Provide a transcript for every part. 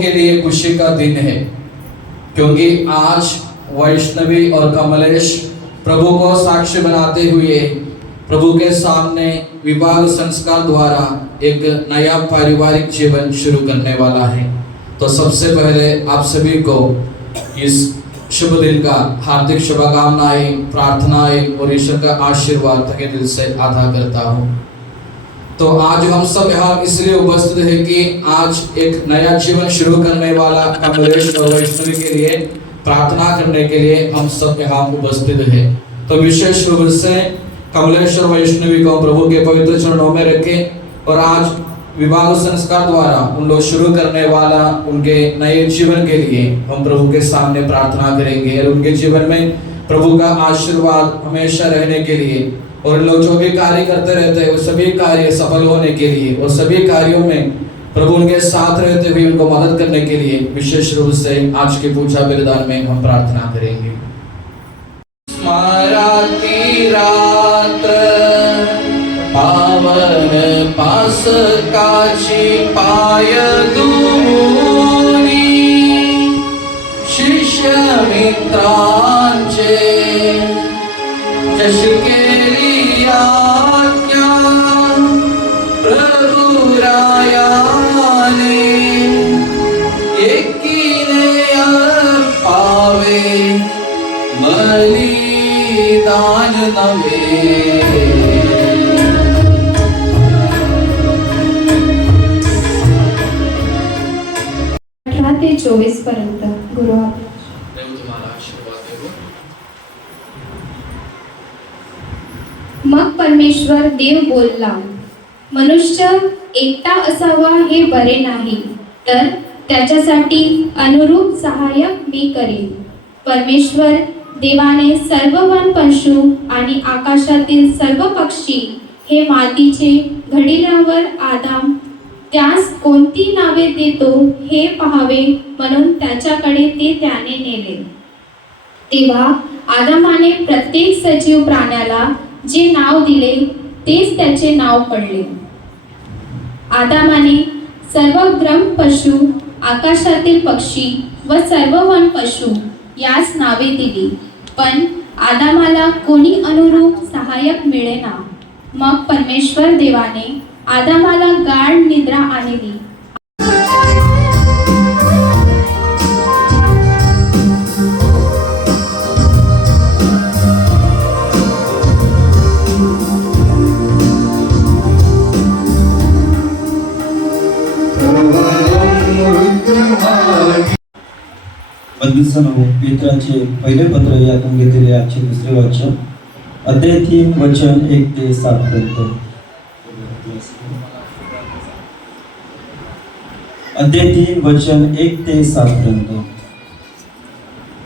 के लिए खुशी का दिन है, क्योंकि आज वैष्णवी और कमलेश प्रभु को साक्ष्य बनाते हुए प्रभु के सामने विवाह संस्कार द्वारा एक नया पारिवारिक जीवन शुरू करने वाला है। तो सबसे पहले आप सभी को इस शुभ दिन का हार्दिक शुभकामनाएं, प्रार्थनाएं और ईश्वर का आशीर्वाद तहे दिल से अदा करता हूँ। तो आज हम सब यहाँ इसलिए उपस्थित है कि आज एक नया जीवन शुरू करने वाला कमलेश और वैष्णवी के लिए प्रार्थना करने के लिए हम सब यहाँ उपस्थित है। तो विशेष रूप से कमलेश और वैष्णवी को प्रभु के पवित्र चरणों में रखें और आज विवाह संस्कार द्वारा उन लोग शुरू करने वाला उनके नए जीवन के लिए हम प्रभु के सामने प्रार्थना करेंगे और उनके जीवन में प्रभु का आशीर्वाद हमेशा रहने के लिए और लोग जो भी कार्य करते रहते हैं वो सभी कार्य सफल होने के लिए और सभी कार्यों में प्रभु उनके साथ रहते हुए उनको मदद करने के लिए विशेष रूप से आज के पूजा बलिदान में हम प्रार्थना करेंगे। स्मराति रात्र पावन पासकाची पाय दुमुनी शिष्य मित्रांचे जश केली आज्ञा प्रभु रायाने एकीने पावे बलिदान नवे। 18 ते 24 पर्यंत गुरु मग परमेश्वर देव बोलला, मनुष्य एकटा असावा हे बरे नाही, तर त्याच्यासाठी अनुरूप सहाय्यक मी करेन। परमेश्वर देवाने सर्व वन पशु आणि आकाशातील सर्व पक्षी हे मातीचे घडिल्यावर आदाम त्यास कोणती नावे देतो हे पाहावे म्हणून त्याच्याकडे ते त्याने नेले। तेव्हा आदामाने प्रत्येक सजीव प्राण्याला जे नाव दिले तेच त्याचे नाव पडले। आदामाने सर्व ग्रम पशु, आकाशातील पक्षी व सर्व वन पशु यास नावे दिली, पण आदामाला कोणी अनुरूप सहाय्यक मिळेना। मग परमेश्वर देवाने आदामाला गाढ निद्रा आणली। बंधुजनो, पेत्राचे पहिले पत्र यातून घेतलेले आजचे दुसरे वाचन, अध्याय 3 वचन 1 ते 7 पर्यंत। अध्याय 3 वचन 1 ते 7 पर्यंत।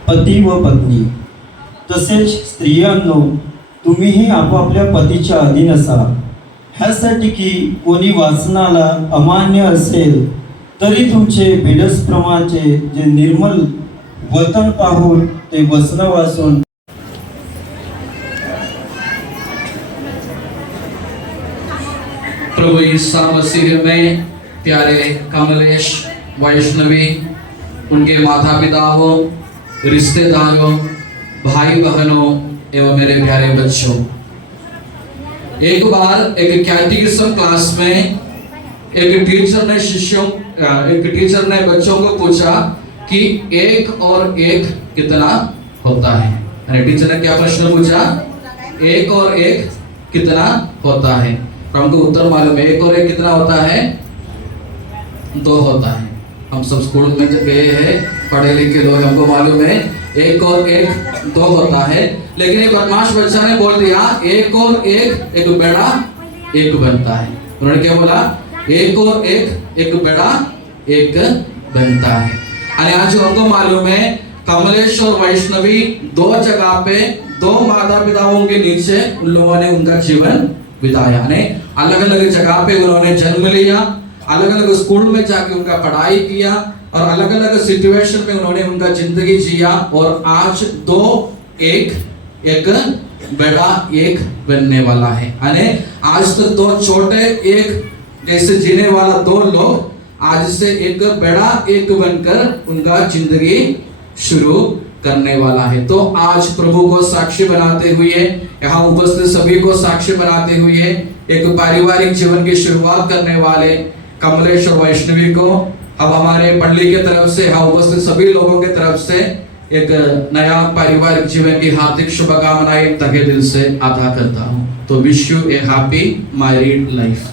पती व पत्नी तसेच स्त्रियांनो, तुम्हीही आपापल्या पतीच्या अधीन असा, ह्यासाठी की कोणी वाचनाला अमान्य असेल तरी तुमचे बेडसप्रमाचे जे निर्मल वतन पाहून ते वचन वाचून प्रभु ईसा मसीह में प्यारे कमलेश, वैष्णवी, उनके माता पिताओं, रिश्तेदारों, भाई बहनों एवं मेरे प्यारे बच्चों, एक बार एक कैटेकिज्म क्लास में एक टीचर ने बच्चों को पूछा कि 1 और 1 कितना होता है। टीचर ने क्या प्रश्न पूछा? 1 और 1 कितना होता है? तो हमको उत्तर मालूम है, 1 और 1 कितना होता है? 2 होता है। हम सब स्कूल में गए हैं, पढ़े लिखे लोग, हमको मालूम है 1 और 1 2 होता है। लेकिन एक बदमाश बच्चा ने बोल दिया 1 और 1 एक बड़ा 1 बनता है। उन्होंने क्या बोला? 1 और 1 एक बड़ा 1 बनता है। और आज हमको मालूम है कमलेश और वैष्णवी 2 जगह पे 2 माता पिताओं के नीचे उन लोगों ने उनका जीवन बिताया। अलग अलग जगह पे उन्होंने जन्म लिया, अलग अलग स्कूल में जाके उनका पढ़ाई किया और अलग अलग सिचुएशन में उन्होंने उनका जिंदगी जिया और आज 2 एक बड़ा 1 बनने वाला है। आज तक 2 छोटे 1 जैसे जीने वाला 2 लोग आज से एक बड़ा एक बनकर उनका जिंदगी शुरू करने वाला है। तो आज प्रभु को साक्षी बनाते हुए, यहाँ उपस्थित सभी को साक्षी बनाते हुए एक पारिवारिक जीवन की शुरुआत करने वाले कमलेश और वैष्णवी को अब हमारे पंडली की तरफ से, यहाँ उपस्थित सभी लोगों की तरफ से एक नया पारिवारिक जीवन की हार्दिक शुभकामनाएं तहे दिल से अदा करता हूँ। तो wish U A happy married life.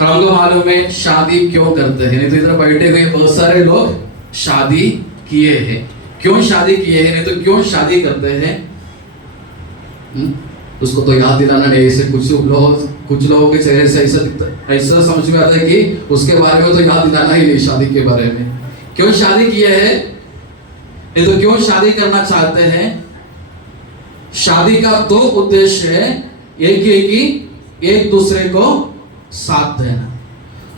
हमको मालूम है शादी क्यों करते हैं, नहीं तो इधर बैठे हुए बहुत सारे लोग शादी किए हैं। क्यों शादी किए हैं, नहीं तो क्यों शादी करते हैं? उसको तो याद दिलाना नहीं। ऐसे कुछ लोगों के चेहरे से ऐसा समझ में आता है कि उसके बारे में तो याद दिलाना ही नहीं शादी के बारे में। क्यों शादी किए हैं, नहीं तो क्यों शादी करना चाहते हैं? शादी का दो उद्देश्य है। एक है कि एक दूसरे को साथ देना,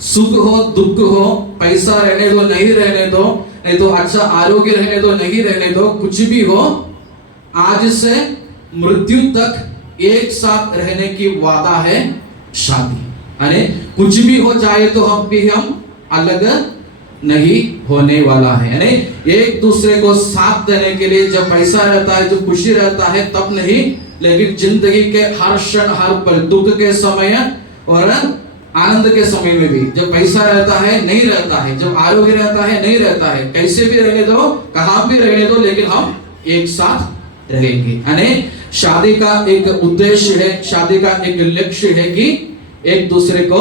सुख हो दुख हो, पैसा रहने दो नहीं रहने दो, नहीं तो अच्छा आरोग्य रहने दो नहीं रहने दो, कुछ भी हो, आज से मृत्यु तक एक साथ रहने की वादा है शादी। यानी कुछ भी हो जाए तो हम अलग नहीं होने वाला है। यानी एक दूसरे को साथ देने के लिए जब पैसा रहता है, जब खुशी रहता है तब नहीं, लेकिन जिंदगी के हर क्षण हर पल, दुख के समय और आनंद के समय में भी, जब पैसा रहता है नहीं रहता है, जब आरोग्य रहता है नहीं रहता है, कैसे भी रहने दो, कहां भी रहने दो, लेकिन हम एक साथ रहेंगे। यानी शादी का एक उद्देश्य है, शादी का एक लक्ष्य है कि एक दूसरे को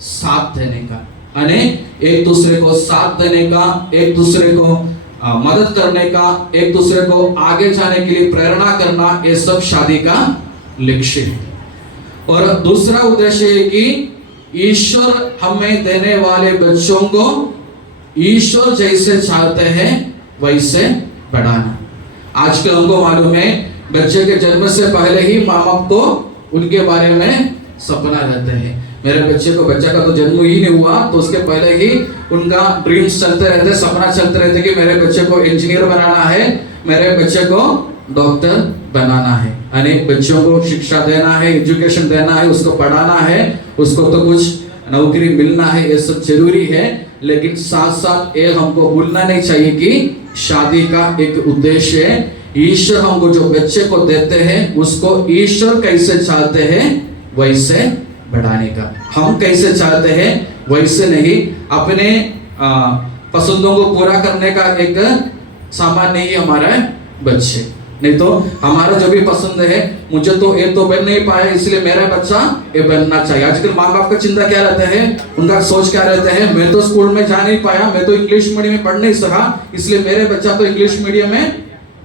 साथ देने का, यानी एक दूसरे को साथ देने का, एक दूसरे को मदद करने का, एक दूसरे को आगे जाने के लिए प्रेरणा करना, ये सब शादी का लक्ष्य है। और दूसरा उद्देश्य है कि ईश्वर हमें देने वाले बच्चों को ईश्वर जैसे चाहते हैं वैसे बढ़ाना। आजकल हमको मालूम है बच्चे के जन्म से पहले ही माँ बाप को उनके बारे में सपना रहते हैं। मेरे बच्चा का तो जन्म ही नहीं हुआ तो उसके पहले ही उनका ड्रीम्स चलते रहते, सपना चलते रहते कि मेरे बच्चे को इंजीनियर बनाना है, मेरे बच्चे को डॉक्टर बनाना है। यानी बच्चों को शिक्षा देना है, एजुकेशन देना है, उसको पढ़ाना है, उसको तो कुछ नौकरी मिलना है, ये सब जरूरी है। लेकिन साथ साथ ये हमको भूलना नहीं चाहिए कि शादी का एक उद्देश्य है, ईश्वर हमको जो बच्चे को देते हैं उसको ईश्वर कैसे चाहते हैं वैसे बढ़ाने का। हम कैसे चाहते हैं वैसे नहीं, अपने पसंदों को पूरा करने का एक सामान नहीं हमारा बच्चे। नहीं तो हमारा जो भी पसंद है, मुझे तो ये तो बन नहीं पाया इसलिए मेरा बच्चा ये बनना चाहिए। आजकल माँ बाप का चिंता क्या रहता है, उनका सोच क्या रहता है, मैं तो स्कूल में जा नहीं पाया, मैं तो इंग्लिश मीडियम में पढ़ नहीं सका, इसलिए मेरे बच्चा तो इंग्लिश मीडियम में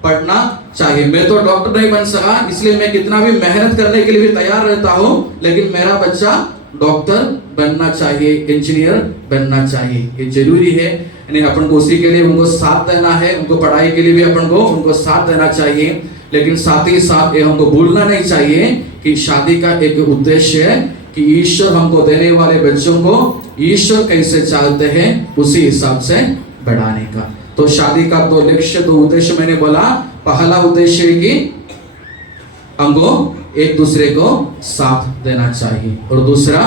पढ़ना चाहिए। मैं तो डॉक्टर नहीं बन सका, इसलिए मैं कितना भी मेहनत करने के लिए भी तैयार रहता हूँ, लेकिन मेरा बच्चा डॉक्टर बनना चाहिए, इंजीनियर बनना चाहिए। ये जरूरी है। यानी अपन को उसी के लिए उनको साथ देना है, उनको पढ़ाई के लिए भी अपन को उनको साथ देना चाहिए। लेकिन साथ ही साथ ये हमको भूलना नहीं चाहिए कि शादी का एक उद्देश्य है कि ईश्वर हमको देने वाले बच्चों को ईश्वर कैसे चाहते हैं उसी हिसाब से बढ़ाने का। तो शादी का दो लक्ष्य, दो उद्देश्य मैंने बोला। पहला उद्देश्य है कि हमको एक दूसरे को साथ देना चाहिए, और दूसरा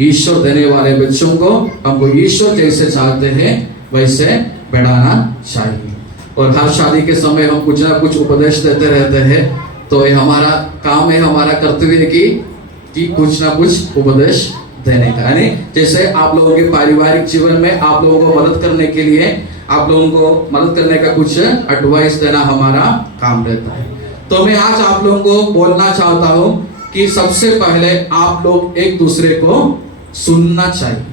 ईश्वर देने वाले बच्चों को हमको ईश्वर जैसे चाहते हैं वैसे बढ़ाना चाहिए। और हर शादी के समय हम कुछ ना कुछ उपदेश देते रहते हैं, तो ये हमारा काम है, हमारा कर्तव्य कि कुछ ना कुछ उपदेश देने का। यानी जैसे आप लोगों के पारिवारिक जीवन में आप लोगों को मदद करने के लिए, आप लोगों को मदद करने का कुछ एडवाइस देना हमारा काम रहता है। तो मैं आज आप लोगों को बोलना चाहता हूं कि सबसे पहले आप लोग एक दूसरे को सुनना चाहिए।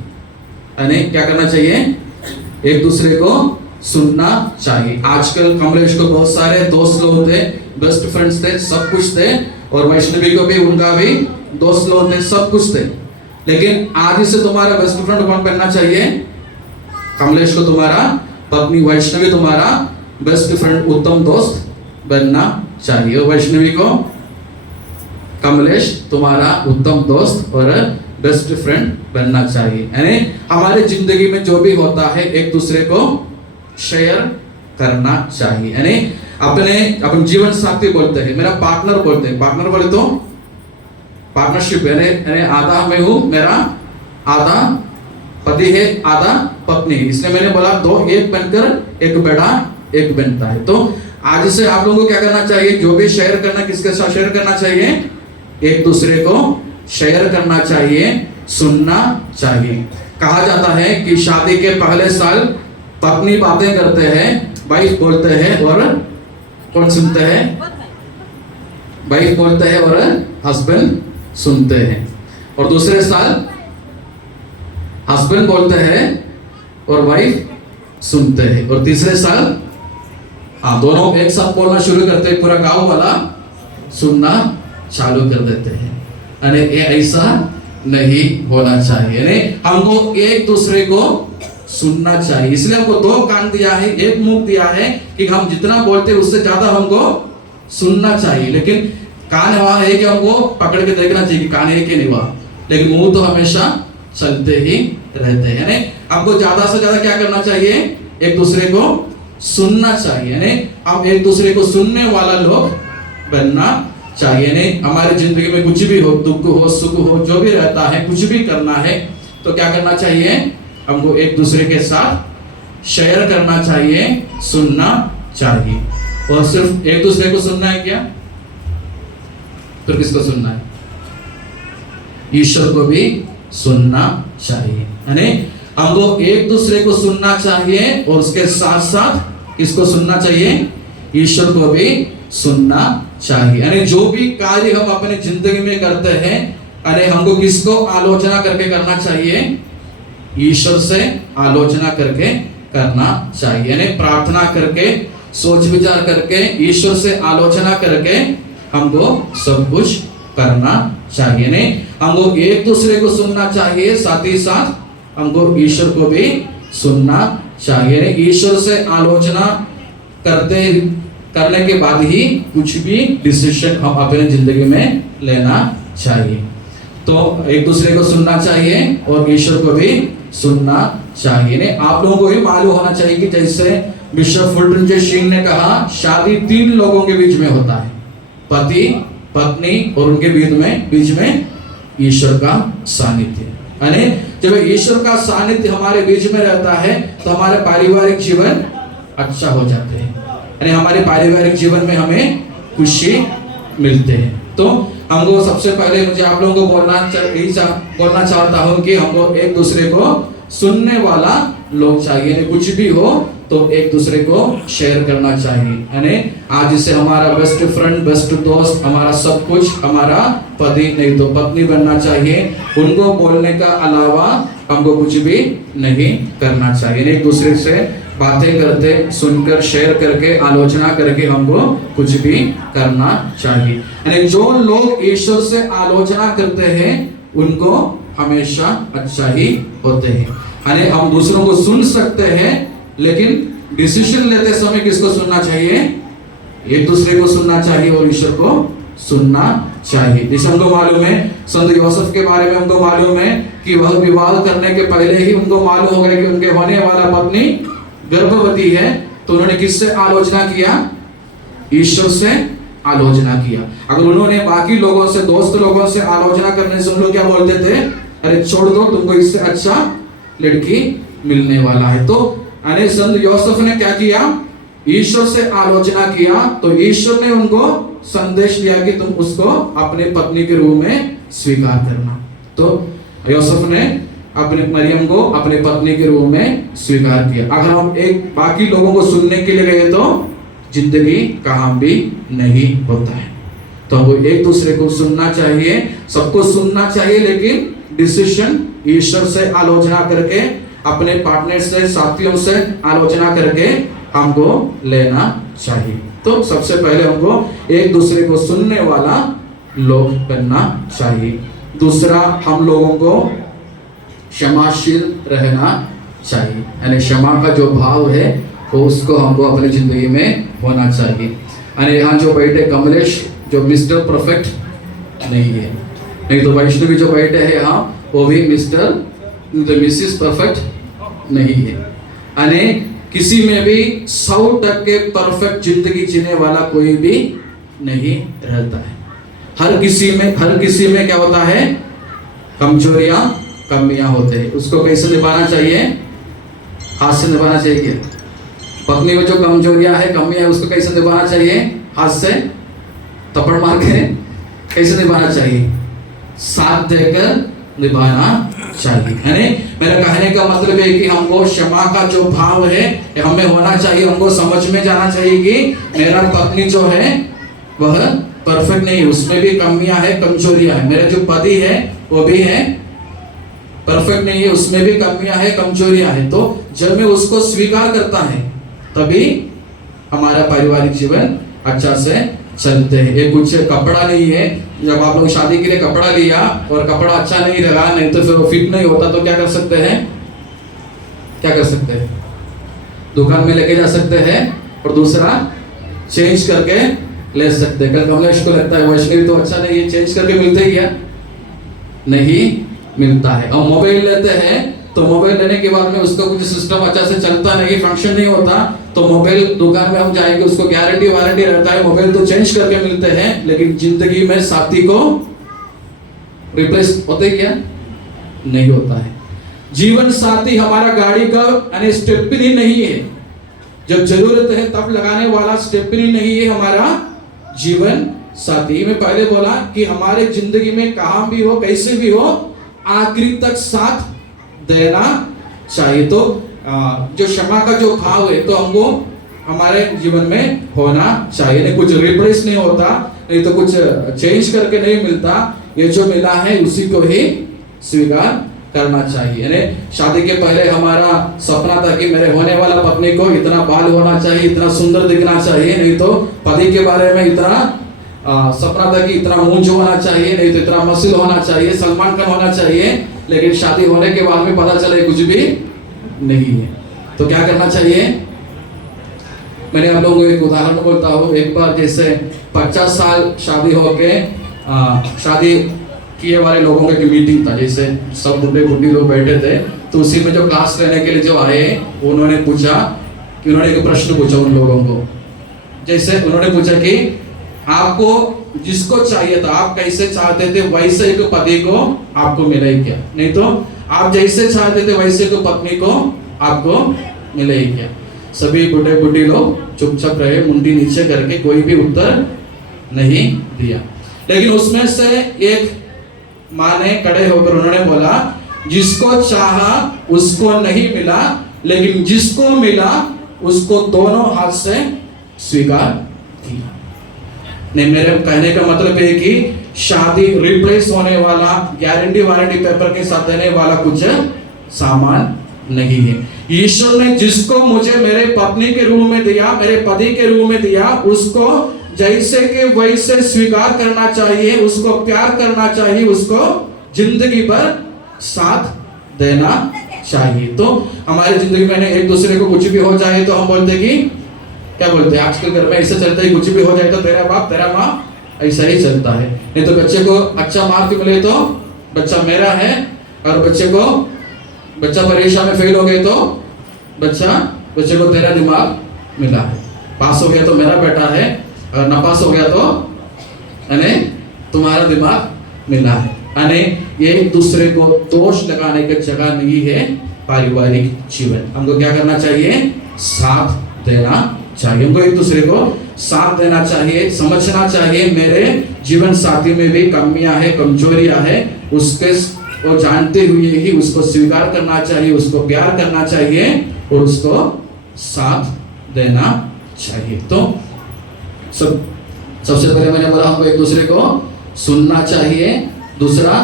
यानी क्या करना चाहिए? एक दूसरे को सुनना चाहिए। आजकल कमलेश को बहुत सारे दोस्त लोग थे, बेस्ट फ्रेंड्स थे, सब कुछ थे, और वैष्णवी को भी, उनका भी दोस्त लोग थे, सब कुछ थे। लेकिन आज से तुम्हारा बेस्ट फ्रेंड कौन बनना चाहिए? कमलेश को तुम्हारा पत्नी वैष्णवी तुम्हारा बेस्ट फ्रेंड, उत्तम दोस्त बनना चाहिए। और वैष्णवी को कमलेश तुम्हारा उत्तम दोस्त और बेस्ट फ्रेंड बनना चाहिए। यानी हमारे जिंदगी में जो भी होता है एक दूसरे को शेयर करना चाहिए। यानी अपने जीवन साथी बोलते हैं, मेरा पार्टनर बोलते हैं। पार्टनर बोले तो पार्टनरशिप है, यानी आधा मैं हूँ, मेरा आधा पति है, आधा पत्नी, इसलिए मैंने बोला दो एक बनकर एक बड़ा एक बनता है। तो आज से आप लोगों को क्या करना चाहिए, जो भी शेयर करना, किसके साथ शेयर करना चाहिए, एक दूसरे को शेयर करना चाहिए, सुनना चाहिए। कहा जाता है कि शादी के पहले साल पत्नी बातें करते हैं, वाइफ बोलते हैं, और कौन सुनते हैं, वाइफ बोलते हैं और हस्बैंड सुनते हैं। और दूसरे साल हस्बैंड बोलते हैं और वाइफ सुनते हैं। और तीसरे साल हाँ, दोनों एक साथ बोलना शुरू करते हैं, पूरा गांव वाला सुनना चालू कर देते हैं। यानी ये ऐसा नहीं होना चाहिए, यानी हमको एक दूसरे को सुनना चाहिए। इसलिए हमको दो कान दिया है, एक मुंह दिया है कि हम जितना बोलते हैं उससे ज्यादा हमको सुनना चाहिए। लेकिन कान वहां है कि हमको पकड़ के देखना चाहिए कि कान है कि नहीं वहां, लेकिन मुंह तो हमेशा चलते ही रहते हैं। यानी हमको ज्यादा से ज्यादा क्या करना चाहिए, एक दूसरे को सुनना चाहिए। यानी हम एक दूसरे को सुनने वाला लोग बनना चाहिए। नहीं, हमारी जिंदगी में कुछ भी हो, दुख हो सुख हो, जो भी रहता है, कुछ भी करना है तो क्या करना चाहिए, हमको एक दूसरे के साथ शेयर करना चाहिए, सुनना चाहिए। और सिर्फ एक दूसरे को सुनना है क्या, फिर किसको सुनना है, ईश्वर को भी सुनना चाहिए। यानी हमको एक दूसरे को सुनना चाहिए और उसके साथ साथ किसको सुनना चाहिए, ईश्वर को भी सुनना चाहिए। यानी जो भी कार्य हम अपने जिंदगी में करते हैं, अरे हमको किसको आलोचना करके करना चाहिए, ईश्वर से आलोचना करके करना चाहिए। यानी प्रार्थना करके, सोच विचार करके, ईश्वर से आलोचना करके हमको सब कुछ करना चाहिए। नहीं, हमको एक दूसरे को सुनना चाहिए, साथ ही साथ हमको ईश्वर को भी सुनना चाहिए। ईश्वर से आलोचना करने के बाद ही कुछ भी डिसीजन हम अपने जिंदगी में लेना चाहिए। तो एक दूसरे को सुनना चाहिए और ईश्वर को भी सुनना चाहिए। नहीं, आप लोगों को भी मालूम होना चाहिए कि जैसे बिशप फुलटन सिंह ने कहा, शादी 3 लोगों के बीच में होता है, पति पत्नी और उनके बीच में ईश्वर का सानिध्य। यानी जब ईश्वर का सानिध्य हमारे बीच में रहता है तो हमारे पारिवारिक जीवन अच्छा हो जाते हैं, यानी हमारे पारिवारिक जीवन में हमें खुशी मिलते हैं। तो हमको सबसे पहले मुझे आप लोगों को बोलना चाहता हूँ कि हमको एक दूसरे को सुनने वाला लोग चाहिए। कुछ भी हो तो एक दूसरे को शेयर करना चाहिए। यानी आज से हमारा बेस्ट फ्रेंड, बेस्ट दोस्त, हमारा सब कुछ, हमारा पति नहीं तो पत्नी बनना चाहिए। उनको बोलने का अलावा हमको कुछ भी नहीं करना चाहिए। एक दूसरे से बातें करते, सुनकर, शेयर करके, आलोचना करके हमको कुछ भी करना चाहिए। यानी जो लोग ईश्वर से आलोचना करते हैं उनको हमेशा अच्छा ही होते हैं। यानी हम दूसरों को सुन सकते हैं, लेकिन डिसीजन लेते समय किसको सुनना चाहिए, एक दूसरे को सुनना चाहिए और ईश्वर को सुनना चाहिए। जैसे हमको मालूम है संत यूसुफ के बारे में, हमको मालूम है कि वह विवाह करने के पहले ही उनको मालूम हो गया कि उनके होने वाला पत्नी गर्भवती है, तो उन्होंने किससे आलोचना किया, ईश्वर से आलोचना किया। अगर उन्होंने बाकी लोगों से, दोस्त लोगों से आलोचना करने से, उन लोग क्या बोलते थे, अरे छोड़ दो, तुमको इससे अच्छा लड़की मिलने वाला है। तो यानी संत यूसुफ ने क्या किया, ईश्वर से आलोचना किया, तो ईश्वर ने उनको संदेश दिया कि तुम उसको अपने पत्नी के रूप में स्वीकार करना। तो यूसुफ ने अपने मरियम को अपने पत्नी के रूप में स्वीकार किया। अगर हम एक बाकी लोगों को सुनने के लिए गए तो जिंदगी काम भी नहीं होता है। तो हमको एक दूसरे को सुनना चाहिए, सबको सुनना चाहिए, लेकिन डिसीजन ईश्वर से आलोचना करके, अपने पार्टनर से, साथियों से आलोचना करके हमको लेना चाहिए। तो सबसे पहले हमको एक दूसरे को सुनने वाला लोग बनना चाहिए। दूसरा, हम लोगों को क्षमाशील रहना चाहिए। यानी क्षमा का जो भाव है वो उसको हमको अपनी जिंदगी में होना चाहिए। यानी यहाँ जो बैठे कमलेश, जो मिस्टर परफेक्ट नहीं है, नहीं तो वैष्णवी जो बैठे हैं यहाँ, वो भी मिसिस परफेक्ट नहीं है। यानी किसी में भी 100% परफेक्ट जिंदगी जीने वाला कोई भी नहीं रहता है। हर किसी में क्या होता है, कमजोरियां कमियां होते हैं। उसको कैसे निभाना चाहिए, हाथ से निभाना चाहिए क्या? पत्नी में जो कमजोरियां है, कमियां है, उसको कैसे निभाना चाहिए? हाथ से थप्पड़ मार के कैसे निभाना चाहिए? साथ देकर निभाना चाहिए, है नहीं? मेरा कहने का मतलब है कि हमको क्षमा का जो भाव है हमें होना चाहिए। हमको समझ में जाना चाहिए कि मेरा पत्नी जो है वह परफेक्ट नहीं है, उसमें भी कमियां है, कमजोरियां है। मेरा जो पति है वो भी है परफेक्ट नहीं है, उसमें भी कमियां है, कमजोरियां है। तो जब मैं उसको स्वीकार करता है तभी हमारा पारिवारिक जीवन अच्छा से चलते हैं। ये कुछ कपड़ा नहीं है, जब आप लोग शादी के लिए कपड़ा लिया और कपड़ा अच्छा नहीं लगा, नहीं तो फिर वो फिट नहीं होता, तो क्या कर सकते हैं? क्या कर सकते हैं? दुकान में लेके जा सकते हैं और दूसरा चेंज करके ले सकते हैं। कल कमलेश को लगता है वैष्णवी तो अच्छा नहीं है, चेंज करके मिलते ही क्या? नहीं मिलता है। और मोबाइल लेते हैं तो मोबाइल लेने के बाद में उसका कुछ सिस्टम अच्छा से चलता नहीं, फंक्शन नहीं होता, तो मोबाइल दुकान में हम जाएंगे, उसको गारंटी वारंटी रहता है, मोबाइल तो चेंज करके मिलते हैं, लेकिन जिंदगी में साथी को रिप्लेस होते क्या? नहीं होता है। जीवन साथी हमारा गाड़ी का यानी स्टेपनी नहीं है, जब जरूरत है तब लगाने वाला स्टेपनी नहीं है हमारा जीवन साथी। मैं पहले बोला कि हमारे जिंदगी में कहां भी हो, कैसे भी हो, आखिरी तक साथ देना चाहिए। तो जो क्षमा का जो भाव है तो हमको हमारे जीवन में होना चाहिए। नहीं कुछ रिप्लेस नहीं होता, नहीं तो कुछ चेंज करके नहीं मिलता, ये जो मिला है उसी को ही स्वीकार करना चाहिए। यानी शादी के पहले हमारा सपना था कि मेरे होने वाला पत्नी को इतना बाल होना चाहिए, इतना सुंदर दिखना चाहिए, नहीं तो पति के बारे में इतना सपना था कि इतना मूंछ होना चाहिए, नहीं तो इतना मसल होना चाहिए, सलमान खान होना चाहिए, लेकिन शादी होने के बाद में पता चले कुछ भी नहीं है। तो क्या करना चाहिए? मैंने आप लोगों को एक उदाहरण बोलता हूँ। एक बार जैसे 50 साल शादी होके शादी किए वाले लोगों का मीटिंग था, जैसे सब बुढ़े बुढ़ी लोग बैठे थे, तो उसी में जो क्लास लेने के लिए जो आए उन्होंने पूछा कि उन्होंने एक प्रश्न पूछा उन लोगों को। जैसे उन्होंने पूछा कि आपको जिसको चाहिए था, आप कैसे चाहते थे वैसे एक पति को आपको मिले क्या? नहीं तो आप जैसे चाहते थे वैसे को पत्नी को आपको मिले क्या? सभी बुढ़े बुढ़ी लोग चुपचाप रहे, मुंडी नीचे करके, कोई भी उत्तर नहीं दिया। लेकिन उसमें से एक माँ ने खड़े होकर उन्होंने बोला, जिसको चाहा उसको नहीं मिला, लेकिन जिसको मिला उसको दोनों हाथ से स्वीकार किया। नहीं, मेरे कहने का मतलब है कि शादी रिप्लेस होने वाला, गारंटी वारंटी पेपर के साथ देने वाला कुछ सामान नहीं है। ईश्वर ने जिसको मुझे मेरे पत्नी के रूप में दिया, मेरे पति के रूप में दिया, उसको जैसे के वैसे स्वीकार करना चाहिए, उसको प्यार करना चाहिए, उसको जिंदगी भर साथ देना चाहिए। तो हमारी जिंदगी में एक दूसरे को कुछ भी हो जाए तो हम बोलते कि क्या बोलते हैं, आजकल घर में ऐसे चलता है, कुछ भी हो जाए तो तेरा बाप तेरा माँ, ऐसा ही चलता है। नहीं तो बच्चे को अच्छा मार्क मिले तो बच्चा मेरा है, और बच्चा परीक्षा में फेल हो गए तो बच्चे को तेरा दिमाग मिला है, पास हो गया तो मेरा बेटा है, और ना पास हो गया तो यानी तुम्हारा दिमाग मिला है। यानी ये एक दूसरे को दोष लगाने की जगह नहीं है पारिवारिक जीवन। हमको क्या करना चाहिए? साथ देना चाहिए। हमको एक दूसरे को साथ देना चाहिए, समझना चाहिए मेरे जीवन साथी में भी कमियां है, कमजोरियां है, उसके वो जानते हुए ही उसको स्वीकार करना चाहिए, उसको प्यार करना चाहिए और उसको साथ देना चाहिए। तो सबसे पहले मैंने बोला हमको एक दूसरे को सुनना चाहिए, दूसरा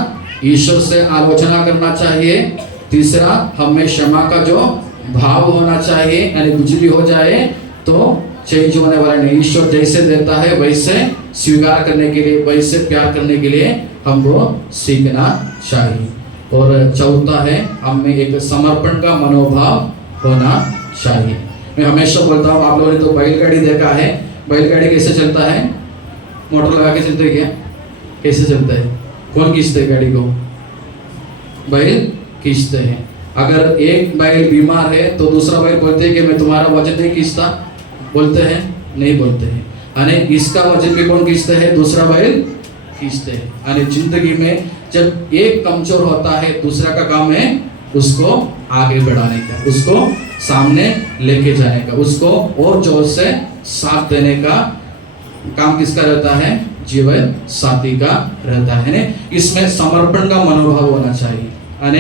ईश्वर से आलोचना करना चाहिए, तीसरा हमें क्षमा का जो भाव होना चाहिए, यानी कुछ भी हो जाए तो चेंज होने वाला नहीं, ईश्वर जैसे देता है वैसे स्वीकार करने के लिए, वैसे प्यार करने के लिए हमको सीखना चाहिए। और चौथा है हमें एक समर्पण का मनोभाव होना चाहिए। मैं हमेशा बोलता हूँ, आप लोगों ने तो बैलगाड़ी देखा है, बैलगाड़ी कैसे चलता है? मोटर लगा के चलते है क्या? कैसे चलता है? कौन खींचते है गाड़ी को? बैल खींचते हैं। अगर एक बैल बीमार है तो दूसरा बैल बोलते हैं कि मैं तुम्हारा वजन नहीं खींचता, बोलते हैं? नहीं बोलते हैं। यानी इसका वजन भी कौन खींचते हैं? दूसरा बैल खींचते हैं। यानी जिंदगी में जब एक कमजोर होता है, दूसरा का काम है उसको आगे बढ़ाने का, उसको सामने लेके जाने का, उसको और जोर से साथ देने का काम किसका रहता है? जीवन साथी का रहता है ने? इसमें समर्पण का मनोभाव होना चाहिए। यानी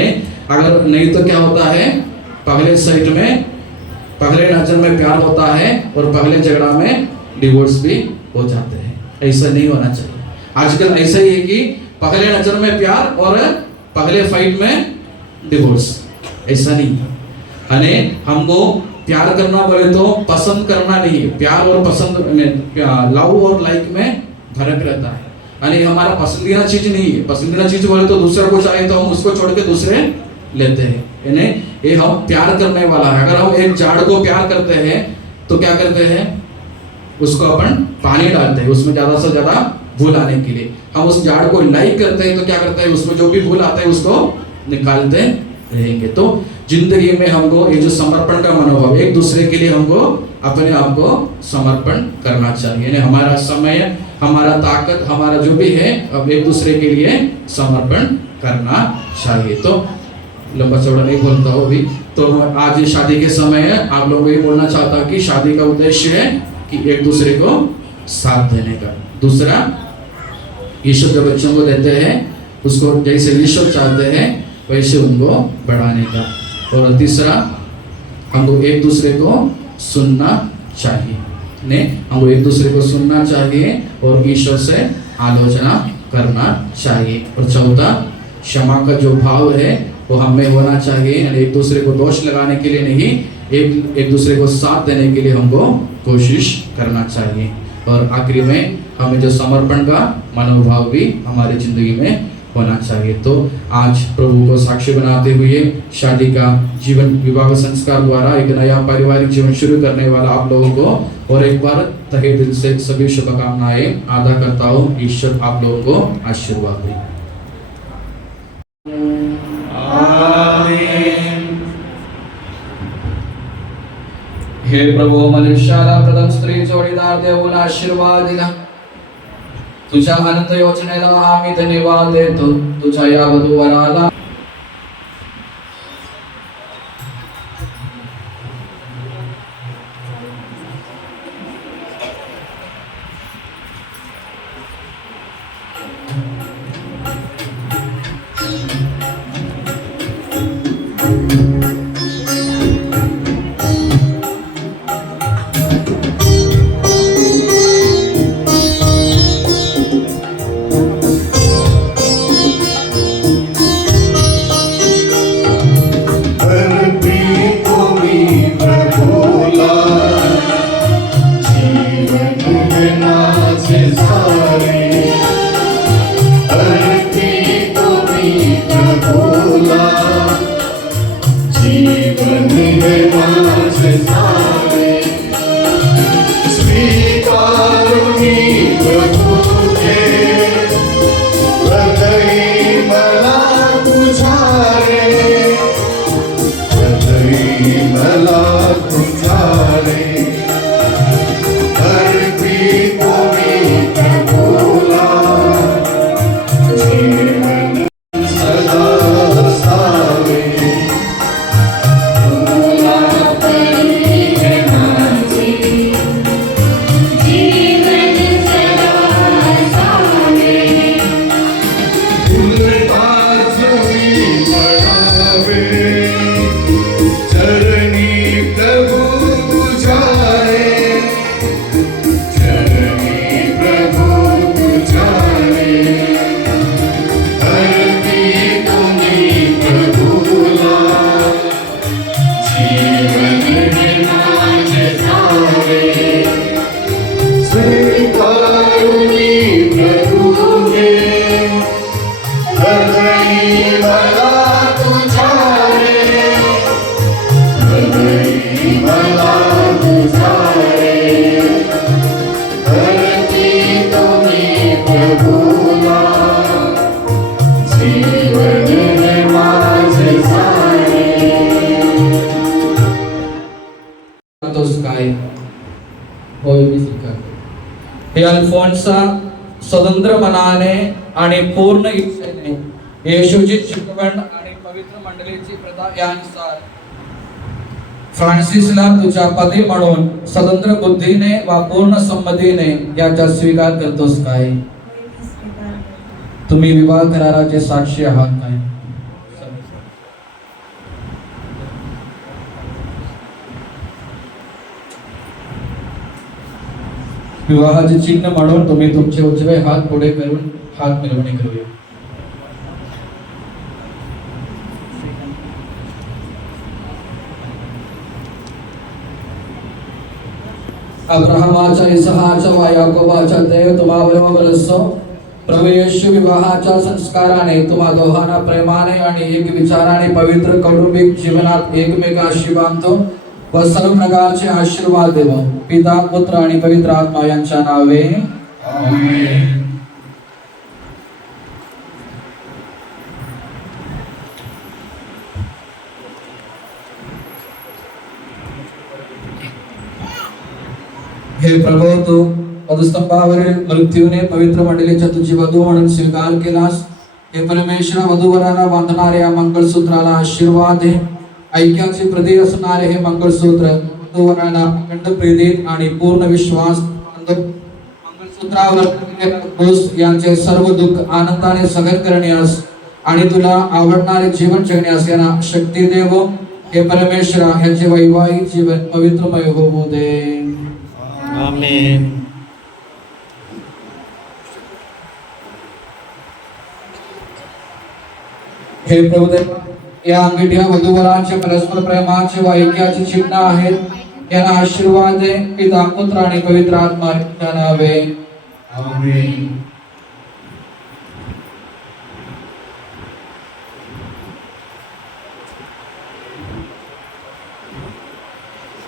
अगर नहीं तो क्या होता है, पहले साइड में पहले नजर में प्यार होता है और पहले झगड़ा में डिवोर्स भी हो जाते हैं। ऐसा नहीं होना चाहिए। आजकल ऐसा ही है कि पहले नजर में प्यार और पहले फाइट में डिवोर्स। ऐसा नहीं है। यानी हमको प्यार करना बोले तो पसंद करना नहीं है। प्यार और पसंद में, लव और लाइक में फर्क रहता है। यानी हमारा पसंदीदा चीज नहीं है। पसंदीदा चीज बोले तो दूसरा को चाहे तो हम उसको छोड़ के दूसरे लेते हैं। यानी ये हम प्यार करने वाला है। अगर हम एक झाड़ को प्यार करते हैं तो क्या करते हैं? उसको अपन पानी डालते हैं उसमें ज्यादा से ज्यादा फूल आने के लिए। हम उस झाड़ को लाइक करते हैं तो क्या करते हैं? उसमें जो भी फूल आता है उसको निकालते रहेंगे। तो जिंदगी में हमको ये जो समर्पण का मनोभाव, एक दूसरे के लिए हमको अपने आप को समर्पण करना चाहिए। यानी हमारा समय, हमारा ताकत, हमारा जो भी है, अब एक दूसरे के लिए समर्पण करना चाहिए। तो लंबा चौड़ा नहीं बोलता हूँ अभी। तो आज ये शादी के समय है, आप लोगों को ये बोलना चाहता हूँ कि शादी का उद्देश्य है कि एक दूसरे को साथ देने का। दूसरा, ईश्वर के बच्चों को देते हैं उसको जैसे ईश्वर चाहते हैं वैसे उनको बढ़ाने का। और तीसरा, हमको एक दूसरे को सुनना चाहिए ने, हमको एक दूसरे को सुनना चाहिए और ईश्वर से आलोचना करना चाहिए। और चौथा, क्षमा का जो भाव है वो हमें होना चाहिए। यानी एक दूसरे को दोष लगाने के लिए नहीं, एक दूसरे को साथ देने के लिए हमको कोशिश करना चाहिए। और आखिरी में हमें जो समर्पण का मनोभाव भी हमारी जिंदगी में होना चाहिए। तो आज प्रभु को साक्षी बनाते हुए शादी का जीवन, विवाह संस्कार द्वारा एक नया पारिवारिक जीवन शुरू करने वाला आप लोगों को और एक बार तहे दिल से सभी शुभकामनाएं अदा करता हूँ। ईश्वर आप लोगों को आशीर्वाद दे। हे प्रभू, मनुष्याला प्रथम स्त्री जोडीदार देऊन आशीर्वाद दिला। तुझ्या अनंत योजनेला आम्ही धन्यवाद देतो। तुझ्या या वधूवराला Hoy Bisika. Hey Alfonsa, स्वतंत्र मनाने आणि पूर्ण इच्छेने येशूची शिकवण आणि पवित्र मंडळीची प्रथा यानुसार फ्रान्सिसला तुझ्या पती म्हणून स्वतंत्र बुद्धीने व पूर्ण संमतीने याचा स्वीकार करतोस काय? तुम्ही विवाह कराराचे साक्षी आहात काय? विवाहाचे चिन्ह म्हणून तुम्ही तुमचे उजवे हात पुढे करून हात मिळवणी करूया. अब्राहमाच्या, इसहाच्या व याकोबाच्या देव तुम्हावर बरसो. प्रभू येशू विवाहाच्या संस्काराने तुम्हा दोघांना प्रेमाने आणि एक विचाराने पवित्र कौटुंबिक जीवनात एकमेकांशी बांधतो व सर्व प्रकारचे आशीर्वाद देव. पिता, पुत्र आणि पवित्र आत्मा यांच्या नावे आमेन. हे प्रभू, तू वधुस्तंभावरील मृत्यूने पवित्र मंडळीच्या तुझी वधू म्हणून स्वीकार केलास. हे परमेश्वर, वधूवरांना बांधणारे या मंगळसूत्राला आशीर्वाद दे. ऐक्याचे प्रतीक असणारे हे मंगळसूत्र वधूवरांना अखंड प्रेरित आणि पूर्ण विश्वास मंगळसूत्रावर यांचे सर्व दुःख आनंदाने सहन करण्यास आणि तुला आवडणारे जीवन जगण्यास यांना शक्ती देव. हे परमेश्वर, ह्याचे वैवाहिक जीवन पवित्रमय होऊ दे. आमेन. हे प्रभुदेव, या अंगठ्या वधूवरांचे परस्पर प्रेमाचे व ऐक्याचे चिन्ह आहेत. यांना आशीर्वाद दे. पिता, पुत्र आणि पवित्र आत्मा यांच्या नावे आमेन.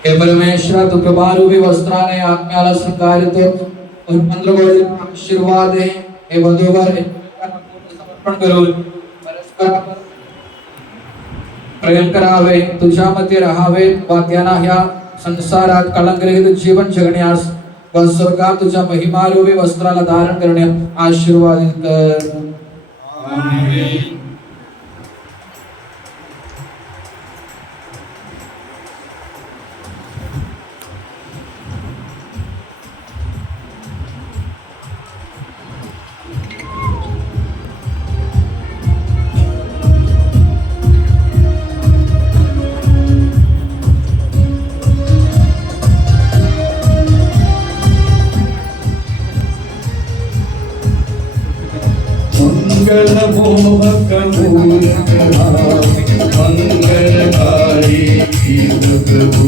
हे परमेश्वर, तू कृपारूपी वस्त्राने आत्म्याला शृंगारितो और मंत्रगोळी आशीर्वाद दे. हे वधूवर समर्पण करून परस्पर प्रेम करावे, तुझ्यामध्ये राहावे व त्यांना ह्या संसारात कलंकरहित जीवन जगण्यास व स्वर्गात तुझ्या महिमारूपी वस्त्राला धारण करण्यास आशीर्वादित कर. आमेन. मंगलमोहक मूर्धा मंगलकारी प्रभु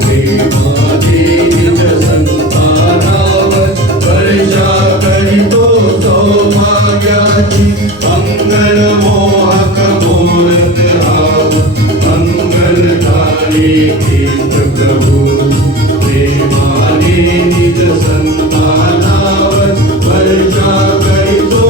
प्रेमादि निज संतानावर वर्षा करितो सौभाग्याची. मंगलमोहक मूर्धा मंगलकारी प्रभु प्रेमादि निज संतानावर वर्षा करितो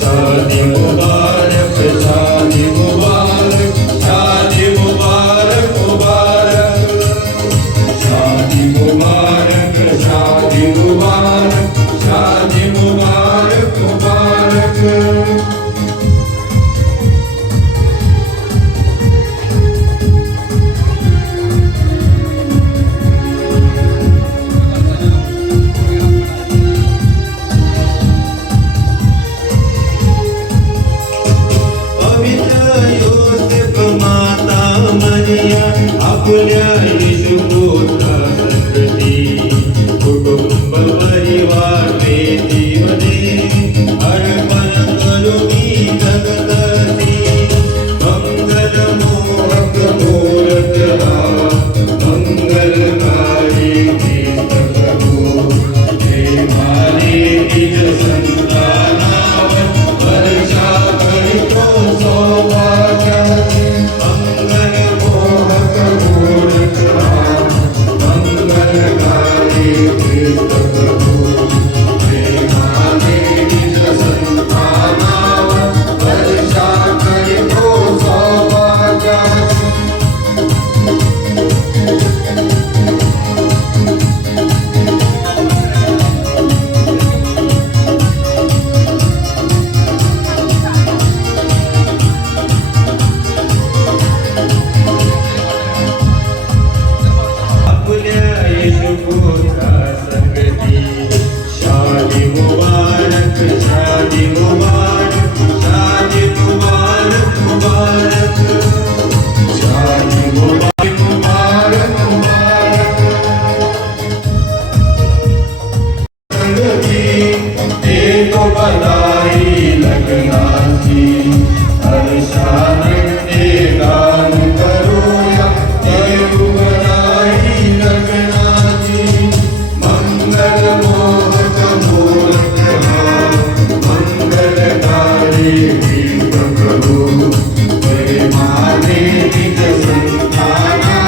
शादी मुबारक, शादी मुबारक, शादी मुबारक, मुबारक, शादी मुबारक, शादी मुबारक, शादी मुबारक, मुबारक. आपल्या येशूपुत्रा संतती कुटुंब परिवार वेदीमध्ये अर्पण करू मी जगतती. मंगलमोहक मूर्ता मंगलकारी प्रभु प्रेमाने निज संतानावर वर्षा करितो सौभाग्याची. मंगलकारी प्रभु प्रेमा गणपती देतो बधाई लग्नाची हर्षाने ते गान करूया देऊ बधाई लग्नाची मंगल मोहक मूर्त मंगलकारी विश्व प्रभू प्रेमाने निज संताना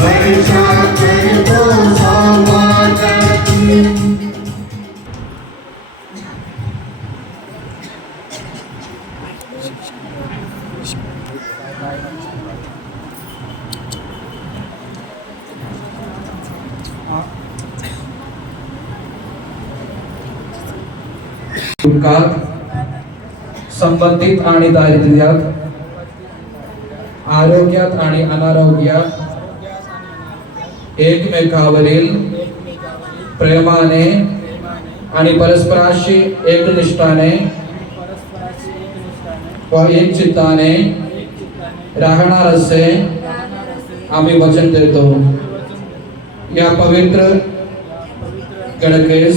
वर्षा करतो समाजाची दुःखात संबंधित आणि दारिद्र्यात आरोग्यात आणि अनारोग्यात एकमेकावरील प्रेमाने आणि परस्पराशी एकनिष्ठाने व एक चित्ताने राहणार असे आम्ही वचन देतो. या पवित्र गणकेस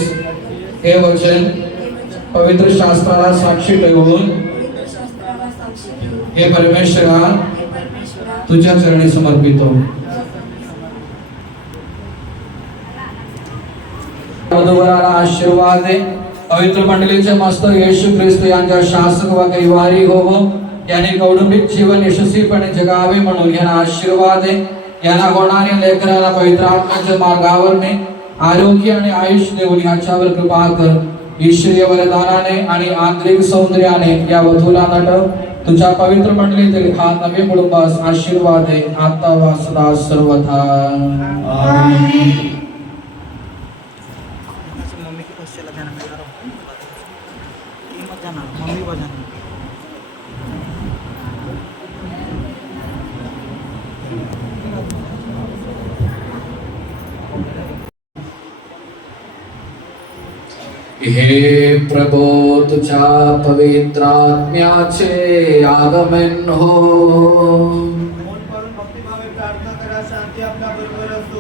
हे वचन पवित्र शास्त्राला साक्षी ठेवून हे परमेश्वरा तुझ्या चरणी समर्पितो. वधूवराला आशीर्वाद दे. पवित्र मंडळीचे मस्त येशू ख्रिस्त यांच्या शासक व कैवारी होवो. यांनी कौटुंबिक जीवन यशस्वीपणे जगावे म्हणून यांना आशीर्वाद दे. यांना होणाऱ्या लेकराला पवित्र आत्म्याच्या मार्गावर ने आरोग्य आणि आयुष्य देऊन याच्यावर कृपा कर. ईश्वरीय वरदानाने आणि आंतरिक सौंदर्याने या वधूला नटव. तुझ्या पवित्र मंडळीतील हा नवे कुटुंबास आशीर्वाद दे आता व सदा सर्वथा. आमीन. हे प्रभो तुझ्या पवित्र आत्म्याचे आगमन हो.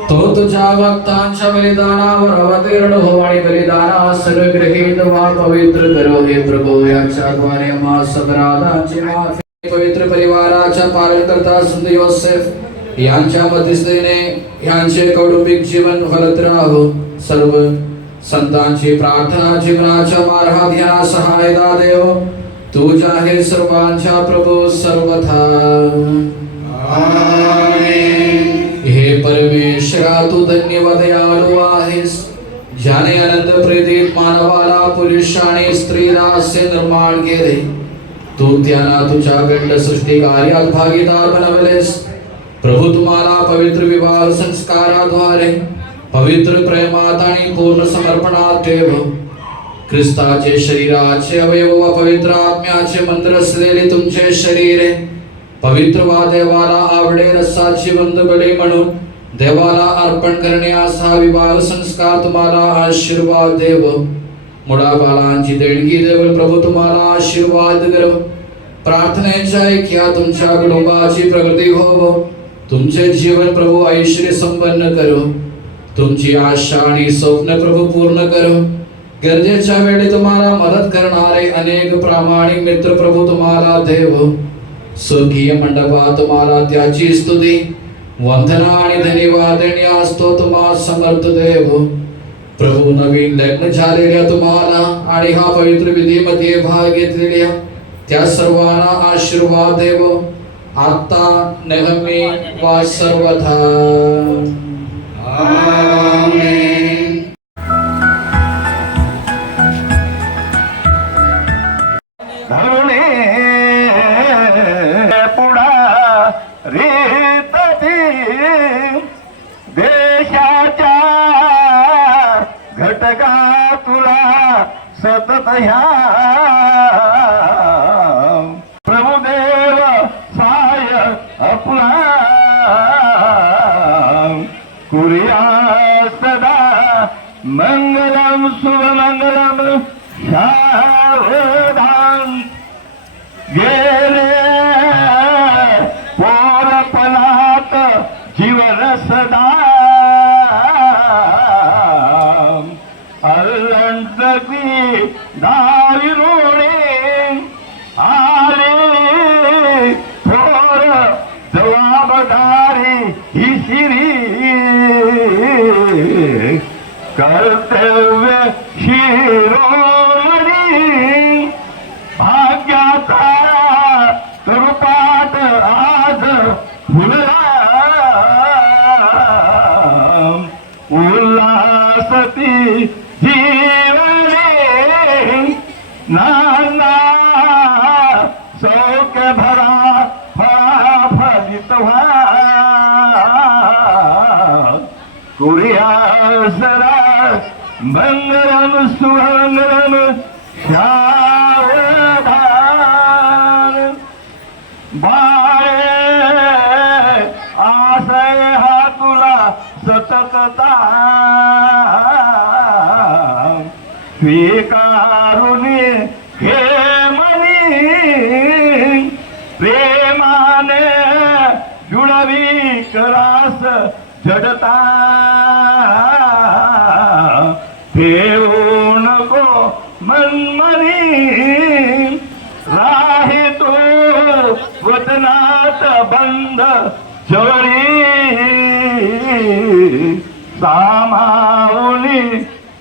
तो तुझ्या भक्तांच्या बलिदानावर अवतीर्ण हो आणि बलिदानास सर्व ग्रहीत वा पवित्र करो. हे प्रभो याच्याद्वारे आम्हा अपराधांची माफी पवित्र परिवाराच्या पालनकर्ता संत योसेफ यांच्या मध्यस्थीने यांचे कौटुंबिक जीवन फलत राहो. सर्व संतांची प्रार्थना जीवनाच्या मार्गात या सहायता देव. तुझ्या हे सर्वांच्या प्रभू सर्वथा. आमीन. हे परमेश्वरा तू धन्यवाद दयाळू आहेस. ज्याने अनंत प्रेरित मानवाला पुरुष आणि स्त्रीला असे निर्माण केले. तू त्यांना तुझ्या गंड सृष्टी कार्यात भागीदार बनवलेस. प्रभू तुम्हाला पवित्र विवाह संस्काराद्वारे पवित्र प्रेमात आणि पूर्ण समर्पणात ठेव. ख्रिस्ताचे शरीराचे अवयव व पवित्र आत्म्याचे मंत्र असलेले तुमचे शरीर पवित्र वा देवाला आवडेल असा जिवंत बळी म्हणून देवाला अर्पण करण्यास हा विवाह संस्कार तुम्हाला आशीर्वाद देव. मुळाबालांची देणगी देव प्रभू तुम्हाला आशीर्वाद करो. प्रार्थनेच्या ऐक्या तुमच्या कुटुंबाची प्रगती होवो. तुमचे जीवन प्रभू ऐश्वर्य संपन्न करो. तुमची आशा आणि स्वप्न प्रभू पूर्ण करो. गरजेच्या वेळी तुम्हाला मदत करणारे अनेक प्रामाणिक मित्र प्रभू तुम्हाला देव. स्वर्गीय मंडपात तुम्हाला त्याची स्तुती वंदना आणि धन्यवाद देण्यास तो तुम्हा समर्थ देव. प्रभू नवीन लग्न झालेल्या तुम्हाला आणि हा पवित्र विधीमध्ये भाग घेतलेल्या त्या सर्वांना आशीर्वाद देव आता नेहमी वा सर्वथा. आमीन. धरुणे पुढा रीतती देशाच्या घटका तुला सतत ह्या प्रभुदेव साय आपला कुरिया सदा मंगलम शुभमंगलम सावधान. गेले पोरपलात जीवन सदा अल्लंट की दाविरोणे आले थोर जबाबदारी ही शिरी कर्तव्य शिरोमणी भाग्याचा करुपाट आज फुलला उल्हासती जीवने नाना सौख्य भरा फळा फलित व्हा कुर्यासरा मंगलम सुमंगलम सावधान बाळे आशय हा तुला सततता स्वीकारुनी हे मनी प्रेमाने जुळवी करास जडता ठेवू नको मनमनी राही तो वतनात बंध जवळी सामावली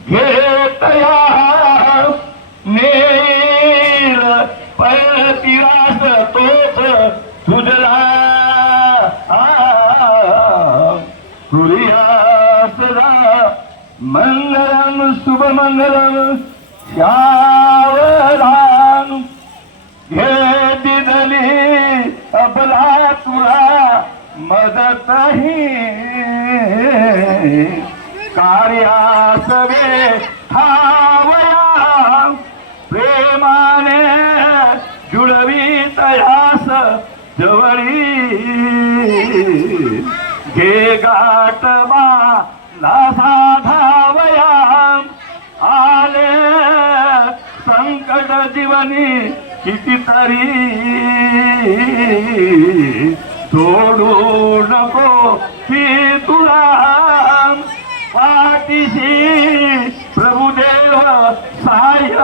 घेतया नेल पळतिरास तोच तुझला कुर्यासरा मंगलम शुभमंगलम सावधान घे दिदली अबला तुला मदतही कार्यासवे ठावया प्रेमाने जुळवी तयास जवळी घे गाठबा साधावया आले संकट जीवनी कितीतरी सोडू नको की तुला पाठीशी प्रभुदेव सहाय्य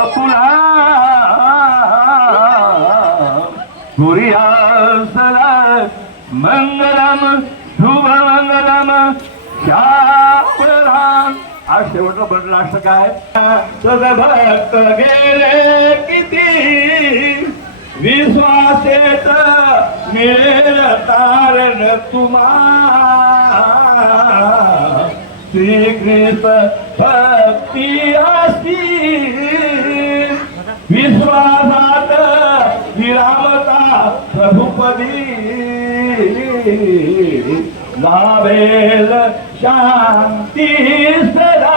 अपुला कुर्यासरा मंगलम शुभमंगलम सावधान. आज शेवटचा बनला असं काय भक्त गेले किती विश्वासेत मिळेल तारण तुम्हा श्रीकृष्ण भक्ती असती विश्वासात विरामता प्रभुपदी लाभेल शांती सदा.